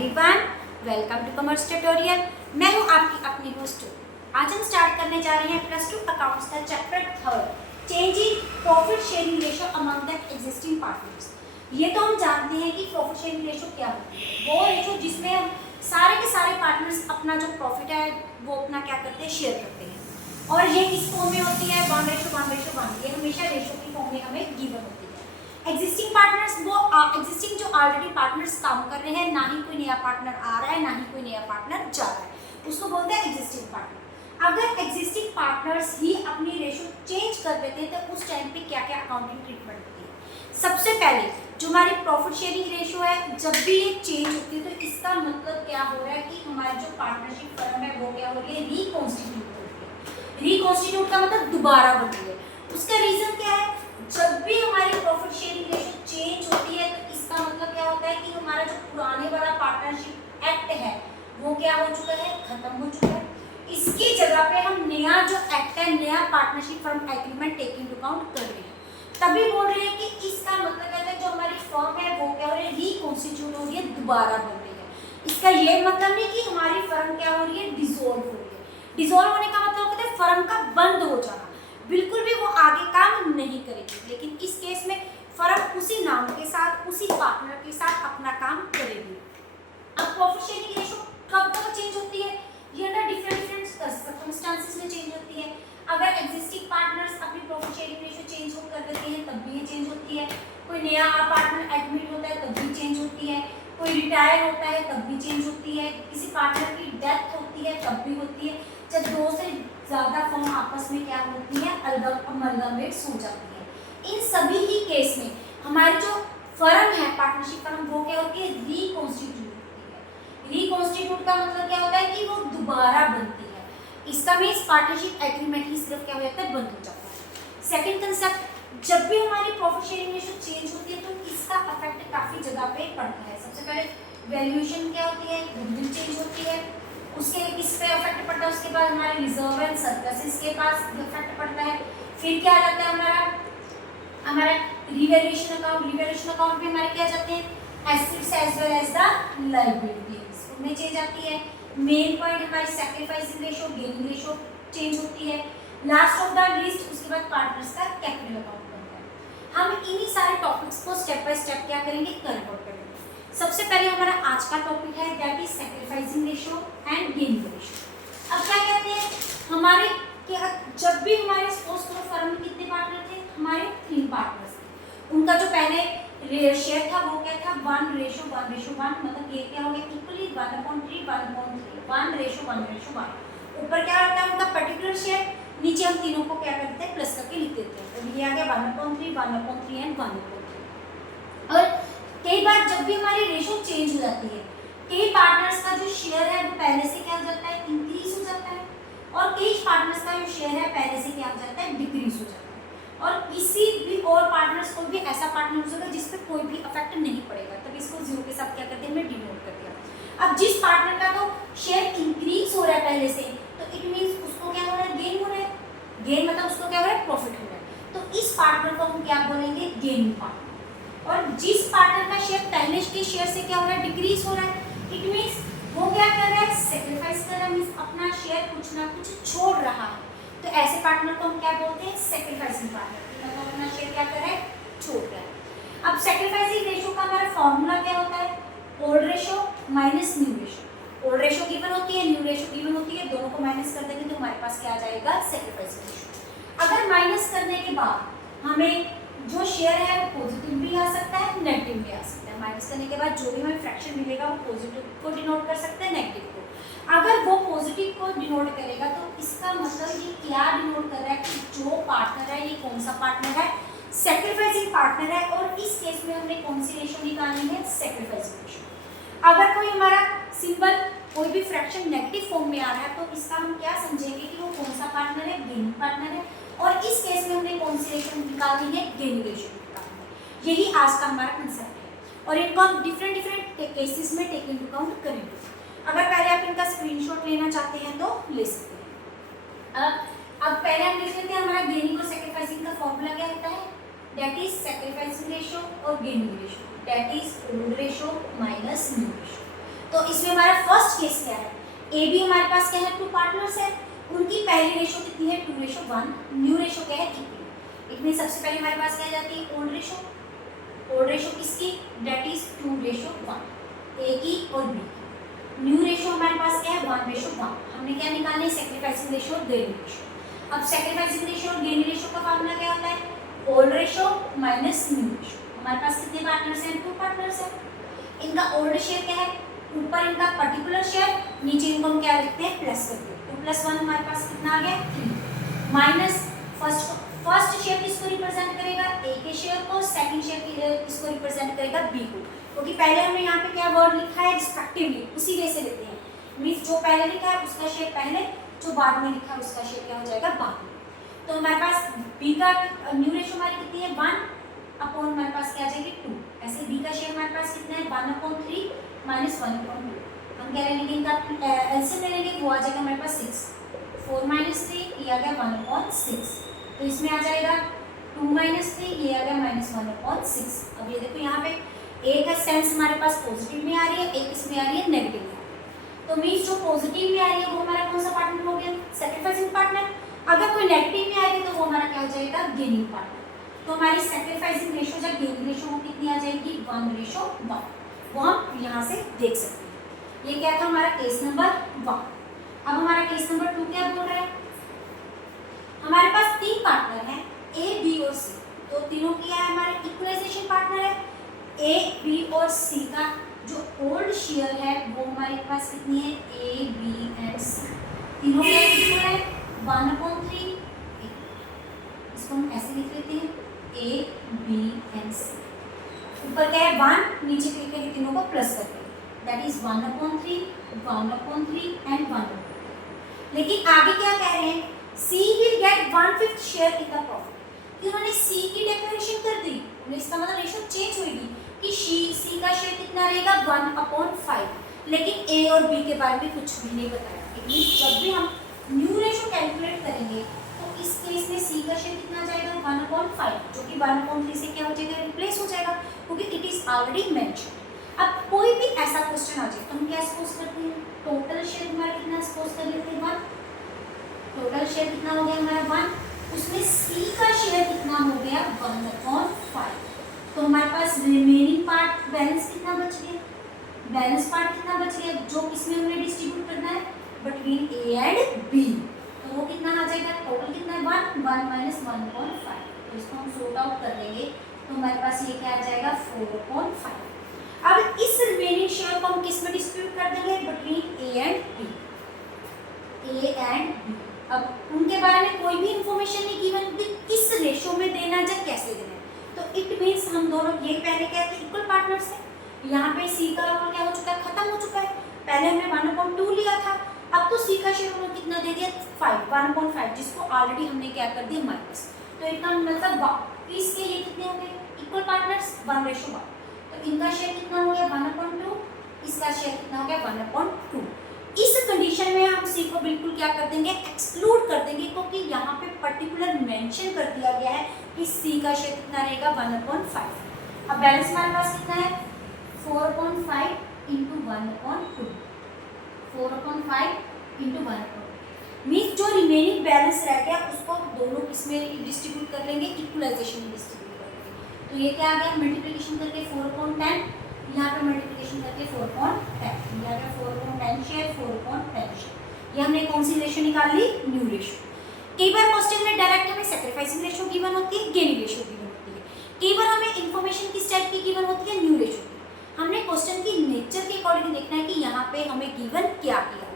Everyone, welcome to commerce tutorial. मैं हूं आपकी अपनी होस्ट। आज हम स्टार्ट करने जा रहे हैं प्लस 2 अकाउंट्स का chapter 3, change in profit sharing ratio among the existing partners. ये तो हम जानते हैं कि प्रॉफिट शेयरिंग रेशियो क्या होती है। वो रेशियो जिसमें हम सारे के सारे पार्टनर्स अपना जो प्रॉफिट है वो अपना क्या करते हैं, शेयर करते हैं। और ये किस फॉर्म में होती है? 1:1:1। ये हमेशा रेशियो की फॉर्म में हमें गिवन होती है। एग्जिस्टिंग पार्टनर्स, वो एग्जिस्टिंग जो ऑलरेडी पार्टनर्स काम कर रहे हैं, ना ही कोई नया पार्टनर आ रहा है, ना ही कोई नया पार्टनर जा रहा है, उसको बोलते हैं एग्जिस्टिंग पार्टनर। अगर एग्जिस्टिंग पार्टनर्स ही अपनी रेशियो चेंज कर देते हैं तो उस टाइम पे क्या क्या अकाउंटिंग ट्रीटमेंट होती है? सबसे पहले जो हमारी प्रॉफिट शेयरिंग रेशियो है, जब भी ये चेंज होती है तो इसका मतलब क्या हो रहा है कि हमारी जो पार्टनरशिप फर्म है वो क्या हो रही है, रिकॉन्स्टिट्यूट हो रही है। रिकॉन्स्टिट्यूट का मतलब दोबारा बन रही है। उसका रीजन क्या है? जब भी हमारी प्रॉफिट शेयरिंग रेशियो चेंज होती है तो इसका मतलब क्या होता है कि हमारा जो पुराने वाला पार्टनरशिप एक्ट है वो क्या हो चुका है, खत्म हो चुका है। इसकी जगह पे हम नया जो एक्ट है, नया partnership firm agreement take into account कर रहे हैं। तभी बोल रहे हैं कि इसका मतलब क्या है, जो हमारी फर्म है वो क्या हो रही है, रिकॉन्स्टिट्यूट हो रही है, दोबारा बन रही है। इसका ये मतलब नहीं कि हमारी फर्म क्या हो रही है, डिसॉल्व हो रही है। डिसॉल्व होने का मतलब होता है फर्म का बंद हो जाना, बिल्कुल भी वो आगे काम नहीं करेगी। लेकिन इस केस में फर्म उसी नाम के साथ, उसी पार्टनर के साथ अपना काम करेगी। अब प्रॉफिट शेयरिंग रेशियो कब कब चेंज होती है? ये ना डिफरेंट सर्कमस्टांसेस में चेंज होती है। अगर एग्जिस्टिंग पार्टनर्स अपनी प्रॉफिट शेयरिंग रेशियो चेंज कर देते हैं तब भी ये चेंज होती है। कोई नया पार्टनर एडमिट होता है तब भी चेंज होती है। कोई रिटायर होता है तब भी चेंज होती है। किसी पार्टनर की डेथ होती है तब भी होती है। जब दो से ज्यादा फर्म आपस में क्या होती है, अमलगमेट्स हो जाती है। इन सभी ही केस में हमारी जो फर्म है, पार्टनरशिप फर्म, वो क्या होती है, रिकॉन्स्टिट्यूट होती है। रिकॉन्स्टिट्यूट का मतलब क्या होता है कि वो दोबारा बनती है। इसका मीन्स पार्टनरशिप एग्रीमेंट ही सिर्फ क्या हो जाता है, बंद हो जाता है। सेकंड कंसेप्ट, जब भी हमारी प्रॉफिट शेयरिंग रेशियो चेंज होती है तो इसका इफेक्ट काफी जगह पे पड़ता है। सबसे पहले वैल्यूएशन क्या होती है, गुडविल चेंज होती है, उसके किस पे इफेक्ट पड़ता है। उसके बाद हमारे रिजर्व एंड सरप्लसेस के पास इफेक्ट पड़ता है। फिर क्या आ जाता है हमारा रिवैल्यूएशन अकाउंट। रिवैल्यूएशन अकाउंट में हमारे क्या जाते हैं, assets as well as the liabilities, उनमें चेंज आती है। मेन पॉइंट हमारी sacrificing ratio, gaining ratio change होती है। लास्ट ऑफ द लिस्ट उसके बाद पार्टनर्स का कैपिटल अकाउंट बनता है। हम इन्हीं सारे टॉपिक्स को स्टेप बाय स्टेप क्या करेंगे, कवर करेंगे। सबसे पहले हमारा आज का टॉपिक है that is sacrificing ratio and gaining ratio. अब क्या कहते हैं, हमारे जब भी हमारे सपोज करो फर्म में कितने पार्टनर थे, हमारे 3 पार्टनर्स थे। उनका जो पहले शेयर था वो क्या था, 1:1:1, मतलब ये क्या हो गया, इक्वली 1/3, 1/3, 1:1:1। ऊपर क्या होता है उनका पर्टिकुलर शेयर, नीचे हम तीनों को क्या करते हैं, प्लस करके लिख देते हैं। तो ये आ गया 1/3, 1/3 एंड 1/3। और कई बार जब भी हमारी रेशियो चेंज हो जाती है, कई पार्टनर्स का जो शेयर है वो पहले से क्या हो जाता है, इंक्रीज हो जाता है, और कई पार्टनर्स का जो शेयर है पहले से क्या हो जाता है, डिक्रीज हो जाता है। और किसी भी और पार्टनर्स को भी ऐसा पार्टनर हो सकता है जिस पर कोई भी इफेक्ट नहीं पड़ेगा, तब इसको 0 के साथ क्या करते हैं, हमने डिनोट कर दिया। अब जिस पार्टनर का तो शेयर इंक्रीज हो रहा है पहले से, तो इट मीन्स उसको क्या हो रहा है, गेन हो रहा है। गेन मतलब उसको क्या हो रहा है, प्रॉफिट हो रहा है। तो इस पार्टनर को हम क्या बोलेंगे, गेनिंग पार्टनर। और जिस पार्टनर का शेयर पहले के शेयर से क्या हो रहा है, डिक्रीज हो रहा है, इट मींस वो क्या कर रहा है, सैक्रिफाइस कर रहा है, मींस अपना शेयर कुछ ना कुछ छोड़ रहा है। तो ऐसे पार्टनर को हम क्या बोलते हैं, सैक्रिफाइसिंग पार्टनर, मतलब अपना शेयर क्या कर रहा है, छोड़ रहा है। अब सैक्रिफाइसिंग रेशियो का हमारा फॉर्मूला क्या होता है, old ratio minus new ratio. Old ratio given होती है, न्यू रेशियो गिवन होती है, दोनों को माइनस कर देंगे तो हमारे पास क्या आ जाएगा, सैक्रिफाइसिंग रेशियो। अगर माइनस करने के बाद हमें जो शेयर है वो पॉजिटिव भी आ सकता है, नेगेटिव भी आ सकता है। माइनस करने के बाद जो भी हमें फ्रैक्शन मिलेगा वो पॉजिटिव को डिनोट कर सकता है, नेगेटिव को। अगर वो पॉजिटिव को डिनोट करेगा तो इसका मतलब ये क्या डिनोट कर रहा है कि जो पार्टनर है ये कौन सा पार्टनर है, सैक्रिफाइसिंग पार्टनर है। और इस केस में हमने कौन सी रेशियो निकालनी है, सैक्रिफाइसिंग रेशियो। अगर कोई हमारा सिंबल कोई भी फ्रैक्शन नेगेटिव फॉर्म में आ रहा है तो इसका हम क्या समझेंगे कि वो कौन सा पार्टनर है, गेनिंग पार्टनर है। और इस केस में हमने कौन सी रेशियो निकालनी है, गेनिंग रेशियो निकालनी है। यही आज का हमारा कंसेप्ट है और इनको हम डिफरेंट केसेस में टेक इनटू अकाउंट करेंगे। अगर पहले आप इनका स्क्रीनशॉट लेना चाहते हैं तो ले सकते हैं। अब पहले हम देख लेते हैं हमारा गेनिंग और सैक्रिफाइसिंग का फॉर्मूला क्या होता है, दैट इज सैक्रिफाइसिंग रेशियो और gaining ratio, that is old ratio minus new ratio. तो इसमें हमारा फर्स्ट केस क्या है, ए बी हमारे पास क्या है, टू पार्टनर्स है, उनकी पहली रेशो कितनी है, 2:1, न्यू रेशो क्या है, इक्वल। इतनी सबसे पहले हमारे पास क्या आ जाती है, ओल्ड रेशो। ओल्ड रेशो किसकी, दैट इज 2:1, ए की और बी की। न्यू रेशो हमारे पास क्या है, 1:1। हमने क्या निकालना है, सैक्रिफाइसिंग रेशो और गेनिंग रेशो। अब सैक्रिफाइसिंग रेशो और गेनिंग रेशो का फार्मूला क्या होता है, old ratio minus new ratio. हमारे पास कितने पार्टनर्स हैं, 2 पार्टनर्स हैं। इनका ओल्ड शेयर क्या है, ऊपर इनका पर्टिकुलर शेयर, नीचे इनको हम क्या लिखते हैं, प्लस करते हैं। 2 + 1 हमारे पास कितना आ गया, 3 माइनस फर्स्ट शेयर किसको रिप्रेजेंट करेगा, ए के शेयर को, सेकंड शेयर किसको रिप्रेजेंट करेगा, बी को। क्योंकि पहले हमने यहाँ पे क्या वर्ड लिखा है, रिस्पेक्टिवली, उसी वे से लेते हैं। मींस जो पहले लिखा है उसका शेयर पहले, जो बाद में लिखा है उसका शेयर क्या हो जाएगा, बाद में। तो हमारे पास बी का न्यू रेशो हमारी कितनी है, 1 अपॉन हमारे पास क्या आ जाएगी, 2। ऐसे बी का शेयर हमारे पास कितना है, 1/3 माइनस 1/2। हम क्या लेंगे, इनका एलसीएम ले लेंगे, वो आ जाएगा हमारे पास 6। 4 - 3 ये आ गया 1/6। तो इसमें आ जाएगा 2 - 3 ये आ गया -1/6। अब ये देखो यहाँ पे ए का सेंस हमारे पास पॉजिटिव में आ रही है, एक इसमें आ रही है नेगेटिव में। तो मीन्स जो पॉजिटिव में आ रही है वो हमारा कौन सा पार्टनर हो गया, सैक्रिफाइसिंग पार्टनर। अगर कोई नेगेटिव में आ रही है तो वो हमारा क्या हो जाएगा, गेनिंग पार्टनर। तो हमारी सैक्रिफाइसिंग रेशो जब गेनिंग रेशो वो कितनी आ जाएगी, 1:1। वो हम यहाँ से देख सकते हैं। ये क्या था हमारा केस नंबर 1। अब हमारा केस नंबर 2 क्या बोल रहा है, हमारे पास 3 पार्टनर हैं, ए बी और सी। तो तीनों की है हमारे इक्वलाइजेशन पार्टनर है। ए बी और सी का जो ओल्ड शेयर है वो हमारे पास कितनी है, ए बी एंड सी तीनों का इक्वल है 1/3। इसको हम ऐसे लिख लेते हैं, ए बी एंड सी। ऊपर क्या है 1, नीचे के तीनों को प्लस करते हैं, दैट इज 1/3, 1/3 एंड 1/3। लेकिन आगे क्या कह रहे हैं, C will get 1/5 share in the profit. उन्होंने सी की डेक्लेरेशन कर दी, इसका मतलब रेशो चेंज होगी कि सी का शेयर कितना रहेगा, 1/5। लेकिन ए और बी के बारे में कुछ भी नहीं बताया। जब भी हम न्यू रेशो कैलकुलेट करेंगे तो इस केस में सी का शेयर कितना जाएगा, 1/5, जो कि 1/3 से क्या हो जाएगा, रिप्लेस हो जाएगा, क्योंकि इट इज ऑलरेडी मेंशन। अब कोई भी ऐसा क्वेश्चन आ जाए तो हम क्या सपोज करते हैं, टोटल शेयर हमारा कितना सपोज कर लेते हैं 1। टोटल शेयर कितना हो गया हमारा 1, उसमें सी का शेयर कितना हो गया 1/5। तो हमारे पास रिमेनिंग पार्ट बैलेंस कितना बच गया, बैलेंस पार्ट कितना बच गया, जो किसमें हमें डिस्ट्रीब्यूट करना है, बिटवीन ए एंड बी। तो वो कितना आ जाएगा, टोटल कितना है 1 माइनस 1/5। तो इसको हम सॉर्ट आउट कर लेंगे तो हमारे पास ये क्या आ जाएगा 4/5। अब इस रिमेनिंग शेयर को हम किस में डिस्ट्रीब्यूट कर देंगे, between A and B, A and B. अब उनके बारे में कोई भी इंफॉर्मेशन नहीं गिवन कि किस रेशो में देना है या कैसे देना है। तो इट मीन्स हम दोनों ये पहले क्या थे, इक्वल पार्टनर्स है। यहाँ पे सी का रोल क्या हो चुका है, खत्म हो चुका है। पहले हमने 1/2 लिया था, अब तो सी का शेयर उन्होंने कितना दे दिया 1/5, जिसको ऑलरेडी हमने क्या कर दिया माइनस। तो इसका मतलब इसके ये कितने हो गए, इक्वल पार्टनर्स 1:1। तो इनका शेयर कितना हो गया 1/2, इसका शेयर कितना हो गया 1/2। इस कंडीशन में हम सी को बिल्कुल क्या कर देंगे, एक्सक्लूड कर देंगे, क्योंकि यहाँ पे पर्टिकुलर मेंशन कर दिया गया है कि सी का शेयर कितना रहेगा 1/5। अब बैलेंस हमारे पास कितना है 4/5 इंटू 1/2, 4/5 इंटू 1/2 मीन्स जो रिमेनिंग बैलेंस रह गया उसको दोनों किसमें डिस्ट्रीब्यूट कर लेंगे, इक्वलाइजेशन में डिस्ट्रीब्यूट कर लेंगे। तो ये क्या आ गया, मल्टीप्लिकेशन करके 4/10, यहाँ पे मल्टीप्लिकेशन करके 4/10, यहाँ पे 4/10 शेयर 4/10 शेयर। ये हमने कौन सी रेशो निकाल ली, न्यू रेशो। कई बार क्वेश्चन में डायरेक्ट हमें सैक्रिफाइसिंग रेशो गिवन होती है, गेनिंग रेशो गिवन होती है। कई बार हमें इंफॉर्मेशन किस टाइप की गिवन होती है, न्यू रेशो की। हमने क्वेश्चन की नेचर के अकॉर्डिंग देखना है कि यहाँ पे हमें गिवन क्या किया।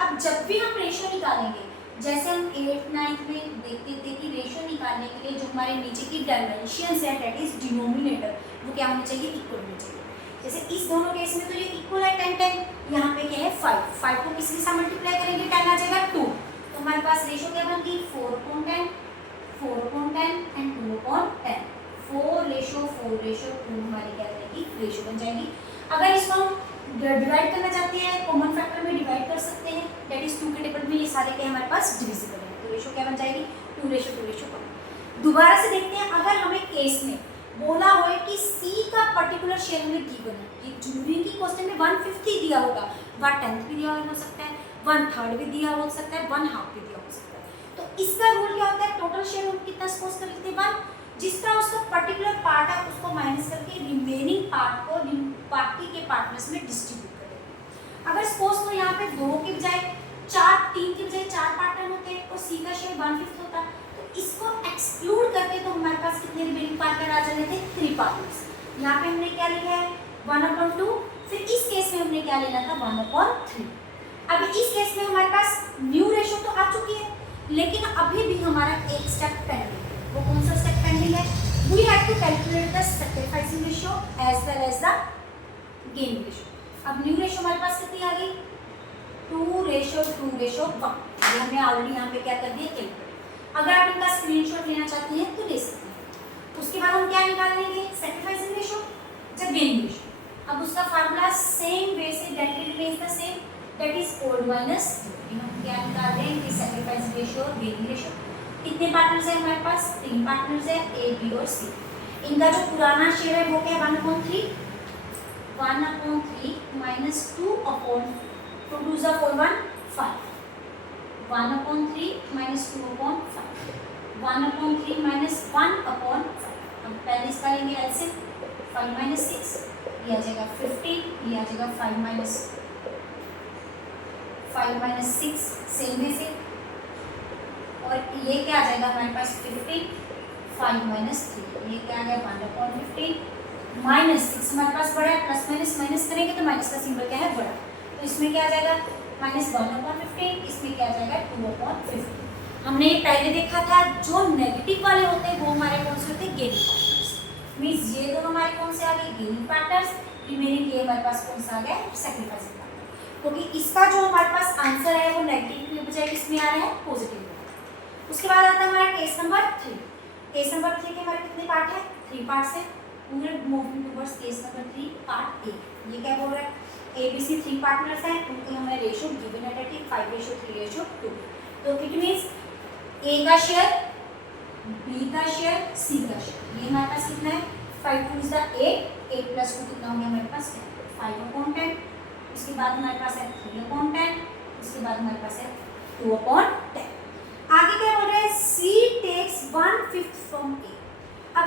अब जब भी हम रेशो निकालेंगे, जैसे हम 8th 9th में देखते थे कि रेशो निकालने के लिए जो हमारे नीचे की डायमेंशंस है, दैट इज डिनोमिनेटर, वो क्या होना चाहिए, इक्वल होना चाहिए। जैसे इस दोनों केस में तो ये इक्वल है 10 10, यहाँ पे क्या है 5 को किसके साथ मल्टीप्लाई करेंगे, 10 आ जाएगा 2। तो हमारे पास रेशो क्या बन गई 4/10 एंड 2/10, 4:4:2 हमारी क्या बनेगी, रेशो बन जाएगी। अगर इसको हम डिवाइड करना चाहते हैं, कॉमन फैक्टर में डिवाइड कर सकते हैं, दैट इज 2 के टेबल में ये सारे के हमारे पास डिविजिबल है। तो रेशो क्या बन जाएगी 2:2:1। दोबारा से देखते हैं, अगर हमें केस में बोला हो कि सी का पर्टिकुलर शेयर हमें गिवन है, ये जरूरी की क्वेश्चन में 1/5 ही दिया होगा, 1/10 भी दिया हो सकता है, 1/3 भी दिया हो सकता है, 1/2 भी दिया हो सकता है। तो इसका रूल क्या होता है, टोटल शेयर हम कितना सपोज कर लेते हैं 1, जिसका उसका पर्टिकुलर पार्ट है उसको माइनस करके रिमेनिंग पार्ट को बाकी के पार्टनर्स में डिस्ट्रीब्यूट कर देते हैं। अगर सपोज तो यहाँ पे 2 के बजाय 4, 3 के बजाय 4 पार्टनर होते हैं और सी का शेयर 1/5 होता है, तो इसको एक्सक्लूड करके तो हमारे पास कितने रिमेनिंग पार्टनर आ जाते थे, 3 पार्टनर्स। यहाँ पे हमने क्या लिया है 1/2, फिर इस केस में हमने क्या लेना था 1/3। अब इस केस में हमारे पास न्यू रेशो तो आ चुकी है, लेकिन अभी भी हमारा एक स्टेप पेंडिंग है। वो कौन सा स्टेप पेंडिंग है, we have to calculate the sacrificing ratio as well as the gain ratio. अब न्यू रेशो हमारे पास कितनी आ गई, 2:2:1। ये हमने ऑलरेडी यहाँ पे क्या कर दिया, कैलकुलेट। अगर आप इनका स्क्रीनशॉट लेना चाहते हैं तो ले सकते हैं। उसके बाद हम क्या निकाल लेंगे, सैक्रिफाइसिंग रेशो जब गेन रेशो। अब उसका formula same way say that remains the same, that is old minus new. हम क्या निकाल रहे हैं कि सैक्रिफाइसिंग रेशो और गेन रेशो। कितने पार्टनर्स हैं हमारे पास, 3 पार्टनर्स हैं, ए बी और सी। इनका जो पुराना शेयर है वो क्या है 1/3, 1/3 माइनस 2/4, 2 2 जा 4 1 5, 1/3 माइनस 2/5, 1/3 माइनस 1/5। हम पहले इसका लेंगे एलसीएम, 5 माइनस 6 ये आ जाएगा 15, ये आ जाएगा 5 माइनस 6 सेम वे से, और ये क्या आ जाएगा हमारे पास 15, 5 माइनस 3 ये क्या आ गया 1/15 माइनस 6 हमारे पास बड़ा है, प्लस माइनस माइनस करेंगे तो माइनस का सिंबल क्या है बड़ा, तो इसमें क्या आ जाएगा माइनस 1/15, इसमें क्या आ जाएगा 2/15। हमने पहले देखा था जो नेगेटिव वाले होते हैं वो हमारे कौन से होते हैं, गेनिंग पार्टनर्स। मींस ये दोनों हमारे कौन से आ गए, गेनिंग पार्टनर्स। रिमेनिंग ये हमारे पास कौन सा आ गया, सैक्रिफाइसिंग पार्टनर। क्योंकि इसका जो हमारे पास आंसर है वो नेगेटिव के बजाय किसमें आ रहा है, पॉजिटिव। उसके बाद आता है हमारा केस नंबर 3। केस नंबर 3 के हमारे कितने पार्ट है, 3 पार्ट्स है। Moving towards case number 3 part A. ये क्या बोल रहा है, ABC 3 पार्टनर्स हैं, उनके हमें रेशो गिवन है 5:3:2। तो इट मींस ए का शेयर, बी का शेयर, सी का शेयर। ये हमारे पास कितना है 5 2 is 8, 8 + 2 कितना हो गया हमारे पास 10, 5/10। इसके बाद हमारे पास है 3/10, इसके बाद हमारे पास है 2/10। आगे क्या बोल रहा है, सी टेक्स 1/5 फ्रॉम ए। अब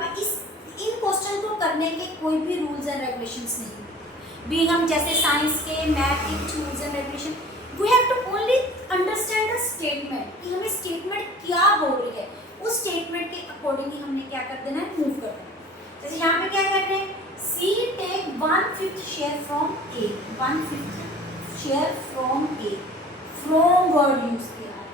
इन क्वेश्चन को करने के कोई भी रूल्स एंड रेगुलेशंस नहीं, भी हम जैसे साइंस के मैथ के कुछ rules and regulation, we have to only understand the statement कि हमें स्टेटमेंट क्या बोल रही है, उस स्टेटमेंट के अकॉर्डिंगली हमने क्या कर देना है, मूव कर देना है। जैसे यहाँ पे क्या कर रहे हैं, C take 1/5 share from A, 1/5 share from A. From word use किया है,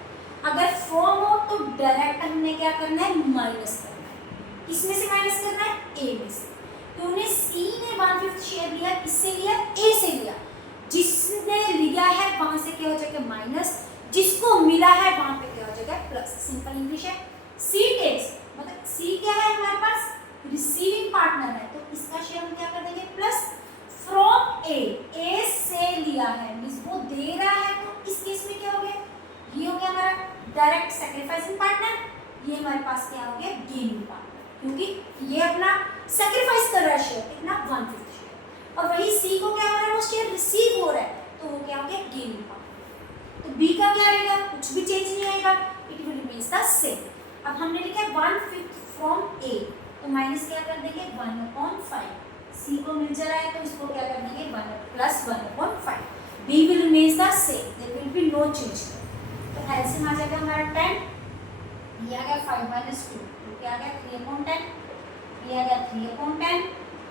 अगर फ्रॉम हो तो डायरेक्ट हमने क्या करना है, माइनस करना है। किसमें से माइनस करना है, ए में से। तो उन्हें सी ने 1/5 शेयर लिया, किससे लिया, ए से लिया। जिसने लिया है वहां से क्या हो जाएगा माइनस, जिसको मिला है वहां पे क्या हो जाएगा प्लस। सिंपल इंग्लिश है। सी टेक्स मतलब सी क्या है हमारे पास, रिसीविंग पार्टनर है, तो इसका शेयर हम क्या कर देंगे प्लस। फ्रॉम ए, ए से लिया है मींस वो दे रहा है, तो इस केस में क्या हो गया, ये हो गया हमारा डायरेक्ट सैक्रिफाइसिंग पार्टनर, ये हमारे पास क्या हो गया गेनिंग पार्टनर, क्योंकि ये अपना सैक्रिफाइस कर रहा है शेयर कितना 1/5 शेयर, और वही सी को क्या हो रहा है, वो शेयर रिसीव हो रहा है, तो वो क्या हो गया गेनिंग पार्टनर। तो बी का क्या रहेगा, कुछ भी चेंज नहीं आएगा, it will remains the same. अब हमने लिखा है 1/5 फ्रॉम ए, तो माइनस क्या कर देंगे 1/5। सी को मिल जा रहा है तो इसको क्या कर देंगे 1 + 1/5। B will remains the same, there will be no change. तो एलसीएम आ जाएगा हमारा 10, ये आ गया 5 - 2, तो क्या आ गया 3/10, ये आ गया 3/10,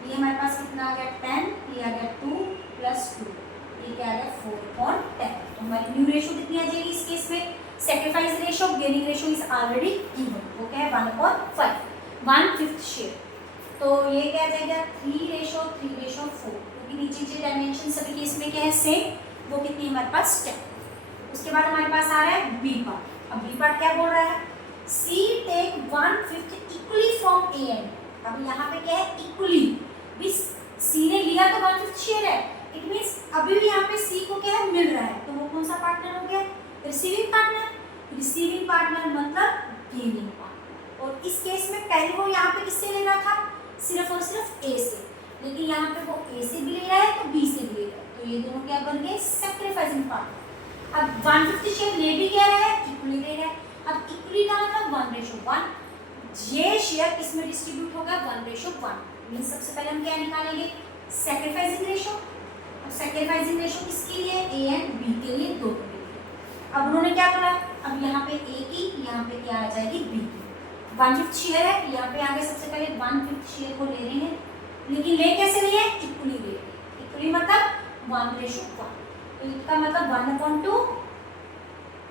ये हमारे पास कितना आ गया 10, ये आ गया 2 + 2, ये क्या आ गया 4/10। तो हमारी न्यू रेशो कितनी आ जाएगी इस केस में, sacrifice ratio gaining ratio is already given, वो क्या है 1/5, 1/5 शेयर। तो ये क्या आ जाएगा 3:3:4, क्योंकि नीचे जो डायमेंशन सभी केस में क्या है सेम, वो कितनी हमारे पास 10। उसके बाद हमारे पास आ रहा है बी पार्ट। अब बी पार्ट क्या बोल रहा है, C take 1/5 equally from A and. अब यहाँ पे क्या है इक्वली, भी सी ने लिया तो 1/5 शेयर है, इट मींस अभी भी यहाँ पे सी को क्या है मिल रहा है, तो वो कौन सा पार्टनर हो गया, रिसीविंग पार्टनर। रिसीविंग पार्टनर मतलब गेनिंग पार्टनर। और इस केस में पहले वो यहाँ पे किससे ले रहा था, सिर्फ और सिर्फ ए से, लेकिन यहाँ पे वो ए से भी ले रहा है तो बी से भी ले रहा है, तो ये दोनों क्या बन गए सैक्रिफाइसिंग पार्टनर। अब 1/5 शेयर ले भी क्या रहा है, इक्वली ले रहा है। अब इक्वली का मतलब 1:1, ये शेयर किसमें डिस्ट्रीब्यूट होगा 1:1, मीन सबसे पहले हम क्या निकालेंगे सैक्रिफाइसिंग रेशो। अब सैक्रिफाइसिंग रेशो किसके लिए, ए एंड बी के लिए, दोनों के लिए। अब उन्होंने क्या करा, अब यहाँ पे ए की, यहाँ पे क्या आ जाएगी बी की, 1/5 शेयर है, यहाँ पे आगे सबसे पहले 1/5 शेयर को ले रहे हैं, लेकिन ले कैसे लिए इक्वली ले रहे हैं, इक्वली मतलब 1:1, तो इसका मतलब 1/2,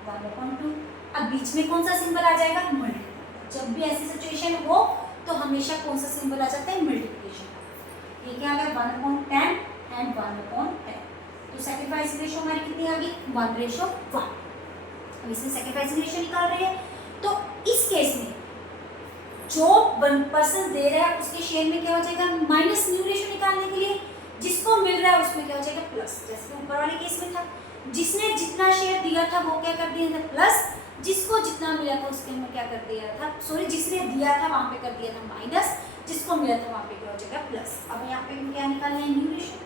1/2। अब बीच में कौन सा सिंबल आ जाएगा मल्टीप्लाई, जब भी ऐसी सिचुएशन हो तो हमेशा कौन सा सिंबल आ जाता है मल्टीप्लिकेशन का। ये क्या आ गया 1/10 एंड 1/10, तो सैक्रिफाइस रेशो हमारी कितनी आ गई 1:1। अब इसमें सैक्रिफाइस रेशो निकाल रहे हैं, तो इस केस में जो पर्सन दे रहा है उसके शेयर में क्या हो जाएगा माइनस न्यू रेशो निकालने के लिए जिसको मिल रहा है उसमें क्या हो जाएगा प्लस, जैसे ऊपर वाले केस में था जिसने जितना शेयर दिया था वो क्या कर दिया था प्लस, जिसको जितना मिला था उसके में क्या कर दिया था, सॉरी जिसने दिया था वहां पे कर दिया था माइनस, जिसको मिला था वहां पे क्या हो जाएगा प्लस। अब यहाँ पे क्या निकालना है न्यू रेशो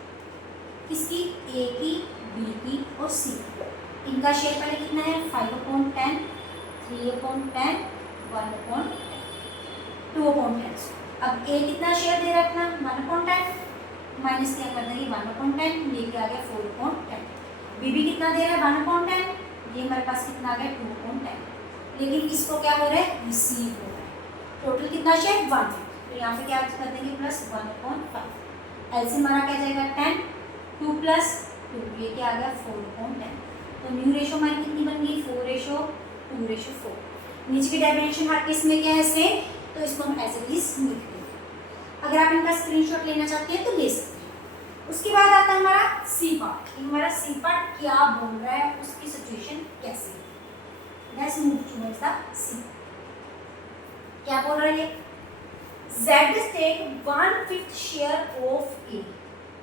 किसकी, ए की, बी की और सी। इनका शेयर पहले कितना है 5/10, 3/10, 1/10, 2/10। अब ए कितना शेयर दे रहा है अपना 1/10, माइनस क्या कर देंगे 1/10, ये क्या आ गया 4/10। बी कितना दे रहा है 1/10, ये हमारे पास कितना आ गया 2/10, लेकिन इसको क्या हो रहा है रिसीव हो रहा है। टोटल कितना शेयर 1, तो यहाँ पे क्या कर देंगे प्लस 1/5। एलसीएम हमारा क्या जाएगा 10, 2 + 2, ये क्या आ गया 4/10। तो न्यू रेशो हमारी कितनी बन गई 4:2:4। नीचे की डायमेंशन हर केस में क्या है सेम, तो इसको हम एज इट इज लिख देंगे। अगर आप इनका स्क्रीनशॉट लेना चाहते हैं तो ले सकते हैं। उसके बाद आता है हमारा सी पार्ट। हमारा सी पार्ट क्या बोल रहा है, उसकी सिचुएशन कैसी है। Let's move towards the C. क्या बोल रहा है, Z take 1/5 share of A.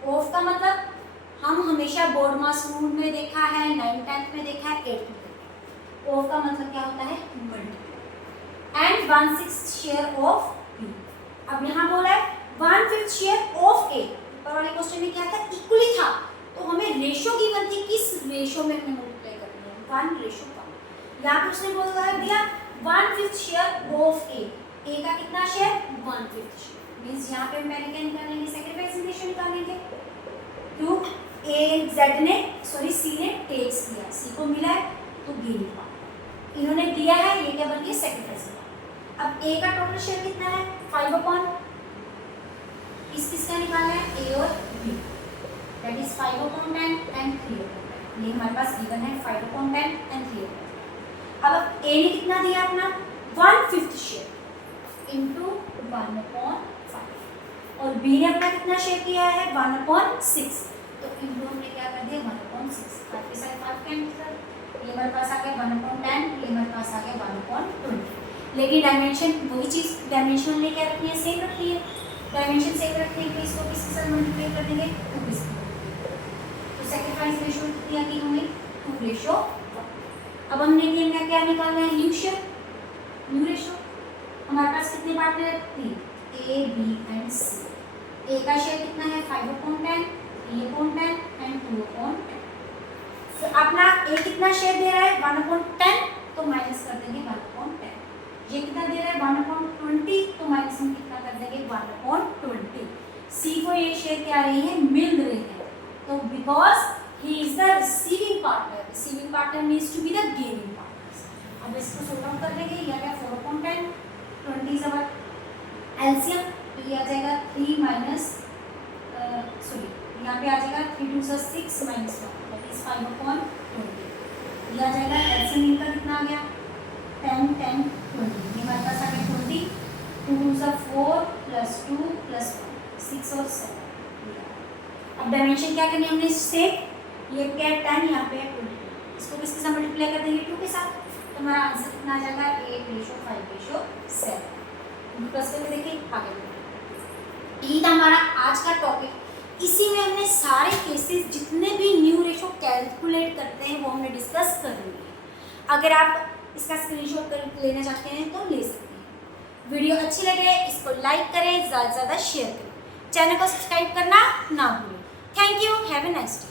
Of का मतलब हम हमेशा बोर्ड मास रूल में देखा है, 9th 10th में देखा है, 8th में देखा है। ऑफ का मतलब क्या होता है multiply. And 1/6 share of B. अब यहाँ बोला है 1/5 शेयर ऑफ ए, ऊपर वाले क्वेश्चन में क्या था इक्वली था, तो हमें रेशो गिवन थी, किस रेशो में हमें मल्टीप्लाई करनी है 1:1। यहाँ पे उसने बोला दिया 1/5 शेयर ऑफ ए, ए का कितना शेयर 1/5 शेयर, मींस यहाँ पे मैंने क्या निकालेंगे सैक्रिफाइसिंग रेशो निकालेंगे। टू ए जेड ने सॉरी सी ने टेक्स दिया, सी को मिला है तो गेन पार्ट इन्होंने दिया है, ये क्या बन गया सैक्रिफाइसिंग पार्ट। अब ए का टोटल शेयर कितना है 5/, किसका निकालना है ए और बी, दैट इज 5/10 एंड 3/10। ये हमारे पास गिवन है 5/10 एंड 3/10। अब ए ने कितना दिया अपना 1/5 शेयर इनटू 1/5 और बी ने अपना कितना शेयर किया है 1/6, तो इन दोनों ने क्या कर दिया 1/6। 5 के साथ 5 कैंसिल, ये हमारे पास आ गया 1/10, ये हमारे पास आ गया 1/20। लेकिन डायमेंशन वही चीज डायमेंशन ने क्या रखनी है सेम रखनी है, डायमेंशन सेम रखने के लिए इसको किसके साथ मल्टीप्लाई कर देंगे 2 के साथ। तो सैक्रिफाइस रेशो कितनी आ गई हमें 2:1। अब हमने क्या निकालना है न्यू रेशो। हमारे पास कितने पार्टनर है 3, ए बी एंड सी। ए का शेयर कितना है 5/10, 3/10 एंड 2/10। तो अपना ए कितना शेयर दे रहा है 1/10, तो माइनस कर देंगे 1/10। ये कितना दे रहा है 1/20, तो माइनस में कितना कर देंगे 1/20। सी को ये शेयर क्या रही है मिल रही है, तो because he is the receiving partner means to be the gaining partner. अब इसको सॉल्व आउट कर देंगे, ये आ गया 4/10, 20 इज अवर एलसीएम, तो ये आ जाएगा 3 माइनस यहाँ पे आ जाएगा 3 2 6 माइनस 1 दैट इज 5/20। ये आ जाएगा एलसीएम इनका कितना आ गया 10 10 20, ये हमारे पास आ गया 20, 2 2 4 + 2 + 1 6 और 7। अब डायमेंशन क्या करनी है हमने इससे, ये क्या है 10, यहाँ पे 20, इसको किसके साथ मल्टीप्लाई कर देंगे 2 के साथ, तो हमारा आंसर कितना आ जाएगा 8:5:7। प्लस करके देखिए आगे। ये था हमारा आज का टॉपिक। इसी में हमने सारे केसेस जितने भी न्यू रेशो कैलकुलेट करते हैं वो हमने डिस्कस कर लिए। अगर आप इसका स्क्रीनशॉट कर लेना चाहते हैं तो ले सकते हैं। वीडियो अच्छी लगे इसको लाइक करें, ज़्यादा से ज़्यादा शेयर करें, चैनल को सब्सक्राइब करना ना भूलें। Thank you, have a nice day.